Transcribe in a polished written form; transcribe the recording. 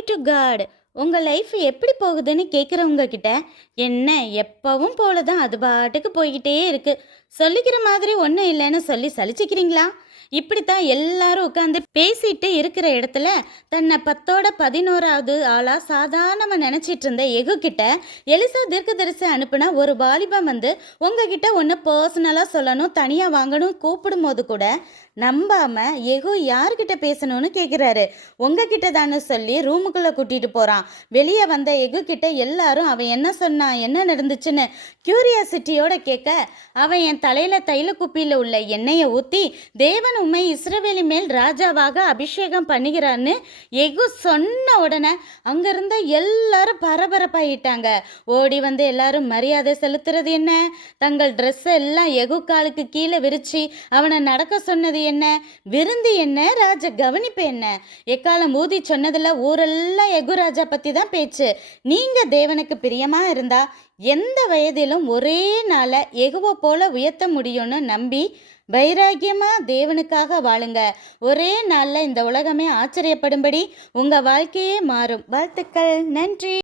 Glory to God. உங்கள் life எப்படி போகுதுன்னு கேட்குறவங்க கிட்ட என்ன எப்பவும் போல தான் அது பாட்டுக்கு போய்கிட்டே இருக்கு, சொல்லிக்கிற மாதிரி ஒன்றும் இல்லைன்னு சொல்லி சலிச்சிக்கிறீங்களா? இப்படித்தான் எல்லாரும் உட்காந்து பேசிட்டு இருக்கிற இடத்துல தன்னை 10 11வது ஆளா சாதாரணமாக நினச்சிட்டு இருந்த எகு கிட்ட எலிசா தீர்க்கதரிசி அனுப்புனா ஒரு வாலிபம் வந்து உங்ககிட்ட ஒன்று பர்சனலாக சொல்லணும், தனியாக வாங்கணும் கூப்பிடும் போது கூட நம்பாம எகு யார்கிட்ட பேசணும்னு கேட்குறாரு. உங்ககிட்ட தானே சொல்லி ரூமுக்குள்ளே கூட்டிட்டு போகிறான். வெளியே வந்த எகு கிட்ட எல்லாரும் அவன் என்ன சொன்னான் என்ன நடந்துச்சுன்னு கியூரியாசிட்டியோட கேட்க, அவன் என் தலையில் தைல குப்பியில் உள்ள எண்ணெயை ஊற்றி தேவன் உம்மை இஸ்ரவேலி மேல் ராஜாவாக அபிஷேகம் பண்ணுகிறான்னு எகு சொன்ன உடனே அங்கிருந்த எல்லாரும் பரபரப்பாயிட்டாங்க. ஓடி வந்து எல்லாரும் மரியாதை செலுத்துறது என்ன, தங்கள் ட்ரெஸ்ஸை எல்லாம் எகு காலுக்கு கீழே விரிச்சு அவனை நடக்க சொன்னது என்ன, விருந்து என்ன, ராஜ கவனிப்பு என்ன, எக்காலம் ஊதி சொன்னதில் ஊரெல்லாம் எகு ராஜா பற்றி தான் பேச்சு. நீங்கள் தேவனுக்கு பிரியமா இருந்தா எந்த வயதிலும் ஒரே நாளை எகுவை போல உயர்த்த முடியும்னு நம்பி வைராக்கியமா தேவனுக்காக வாழுங்க. ஒரே நாளில் இந்த உலகமே ஆச்சரியப்படும்படி உங்கள் வாழ்க்கையே மாறும். வாழ்த்துக்கள். நன்றி.